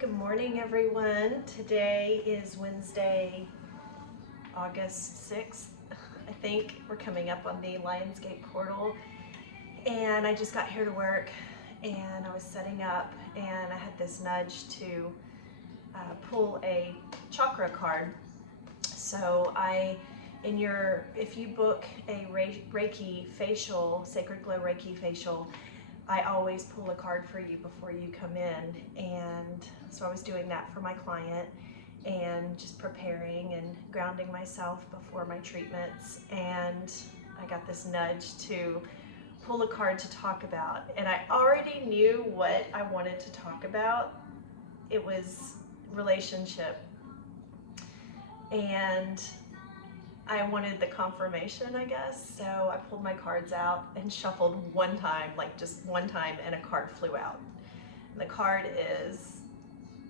Good morning, everyone. Today is Wednesday, August 6th. I think we're coming up on the Lionsgate portal. And I just got here to work and I was setting up and I had this nudge to pull a chakra card. So if you book a Reiki facial, Sacred Glow Reiki facial, I always pull a card for you before you come in, and so I was doing that for my client and just preparing and grounding myself before my treatments, and I got this nudge to pull a card to talk about, and I already knew what I wanted to talk about. It was relationship, and I wanted the confirmation, I guess, so I pulled my cards out and shuffled one time, like just one time, and a card flew out. And the card is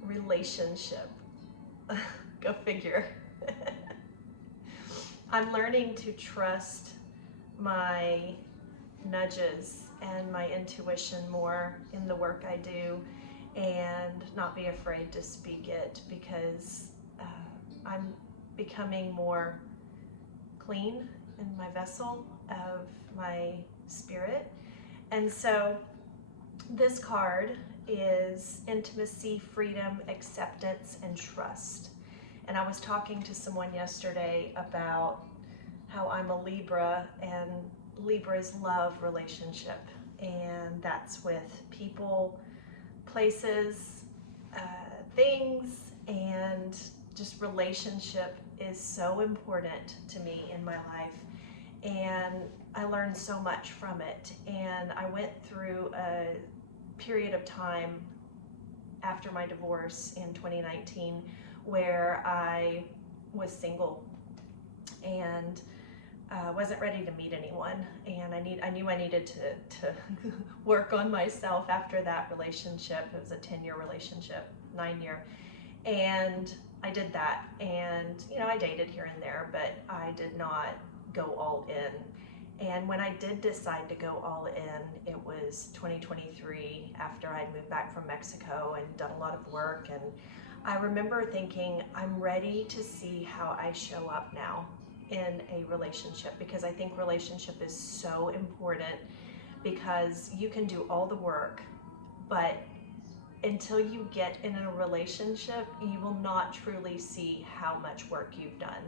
relationship. Go figure. I'm learning to trust my nudges and my intuition more in the work I do and not be afraid to speak it, because I'm becoming more clean in my vessel of my spirit. And so this card is intimacy, freedom, acceptance, and trust. And I was talking to someone yesterday about how I'm a Libra, and Libras love relationship, and that's with people, places, things, and just relationship is so important to me in my life, and I learned so much from it. And I went through a period of time after my divorce in 2019 where I was single and wasn't ready to meet anyone, and I knew I needed to work on myself after that relationship. It was a 10-year relationship, 9-year, and I did that, and I dated here and there, but I did not go all in. And when I did decide to go all in, it was 2023, after I'd moved back from Mexico and done a lot of work. And I remember thinking, I'm ready to see how I show up now in a relationship, because I think relationship is so important, because you can do all the work, but until you get in a relationship, you will not truly see how much work you've done,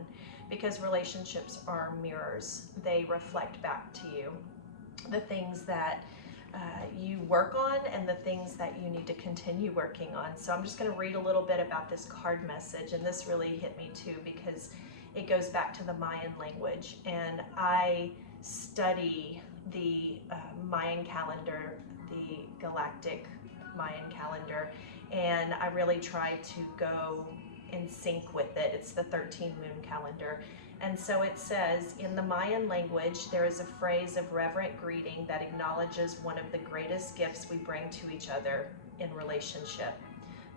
because relationships are mirrors. They reflect back to you the things that you work on and the things that you need to continue working on. So I'm just going to read a little bit about this card message, and this really hit me too, because it goes back to the Mayan language, and I study the Mayan calendar, the galactic Mayan calendar, and I really try to go in sync with it. It's the 13 moon calendar. And so it says, in the Mayan language, there is a phrase of reverent greeting that acknowledges one of the greatest gifts we bring to each other in relationship.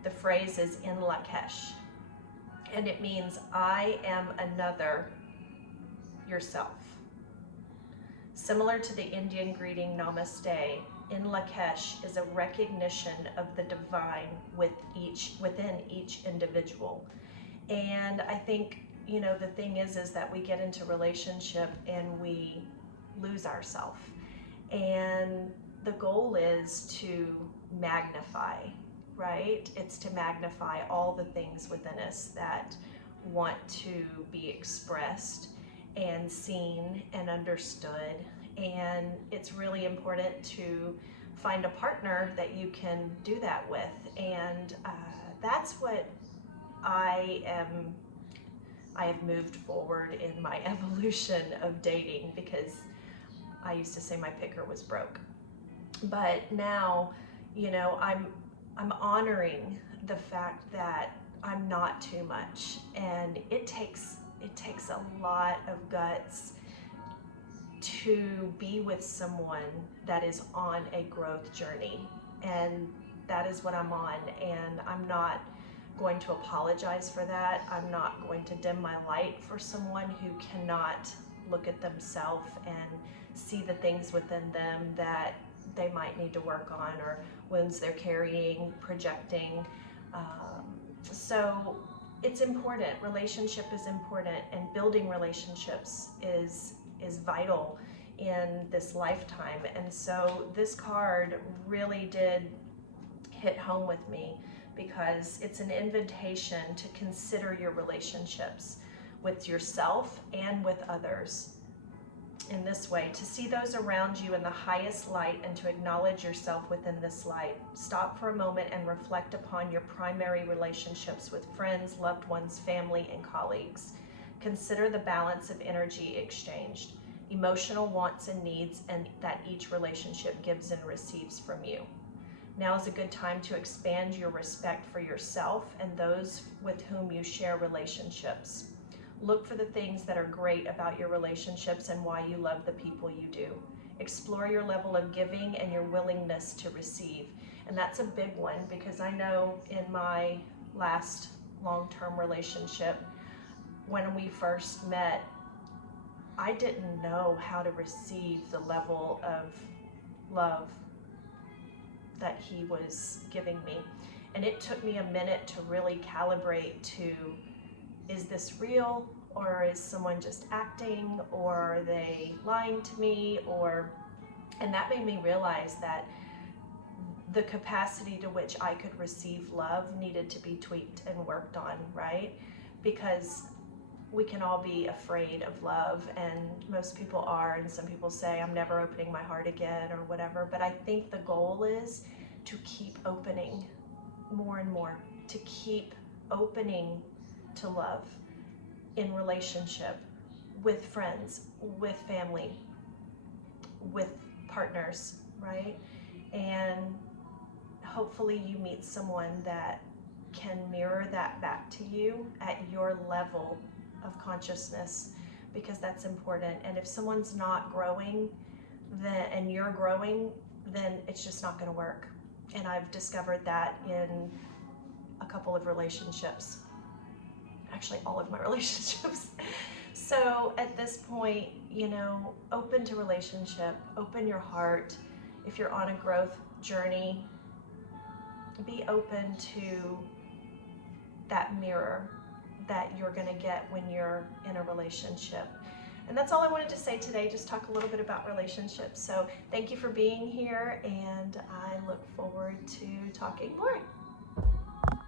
The phrase is in Lakesh, and it means I am another yourself. Similar to the Indian greeting Namaste, in Lakesh is a recognition of the divine within each individual. And I think, the thing is that we get into relationship and we lose ourselves. And the goal is to magnify, right? It's to magnify all the things within us that want to be expressed and seen and understood. And it's really important to find a partner that you can do that with. And that's what I have moved forward in my evolution of dating, because I used to say my picker was broke. But now, I'm honoring the fact that I'm not too much, and it takes a lot of guts to be with someone that is on a growth journey, and that is what I'm on, and I'm not going to apologize for that. I'm not going to dim my light for someone who cannot look at themselves and see the things within them that they might need to work on, or wounds they're carrying, projecting, So it's important. Relationship is important, and building relationships is vital in this lifetime. And so this card really did hit home with me, because it's an invitation to consider your relationships with yourself and with others in this way, to see those around you in the highest light and to acknowledge yourself within this light. Stop for a moment and reflect upon your primary relationships with friends, loved ones, family, and colleagues. Consider the balance of energy exchanged, emotional wants and needs, and that each relationship gives and receives from you. Now is a good time to expand your respect for yourself and those with whom you share relationships. Look for the things that are great about your relationships and why you love the people you do. Explore your level of giving and your willingness to receive. And that's a big one, because I know in my last long-term relationship, when we first met, I didn't know how to receive the level of love that he was giving me. And it took me a minute to really calibrate to, is this real, or is someone just acting, or are they lying to me, and that made me realize that the capacity to which I could receive love needed to be tweaked and worked on, right? Because we can all be afraid of love, and most people are, and some people say, I'm never opening my heart again or whatever, but I think the goal is to keep opening more and more, to keep opening to love in relationship, with friends, with family, with partners, right? And hopefully you meet someone that can mirror that back to you at your level of consciousness, because that's important. And if someone's not growing, then, and you're growing, then it's just not going to work. And I've discovered that in a couple of relationships, actually all of my relationships. So at this point, open to relationship, open your heart. If you're on a growth journey, be open to that mirror that you're going to get when you're in a relationship. And that's all I wanted to say today, just talk a little bit about relationships. So thank you for being here, and I look forward to talking more.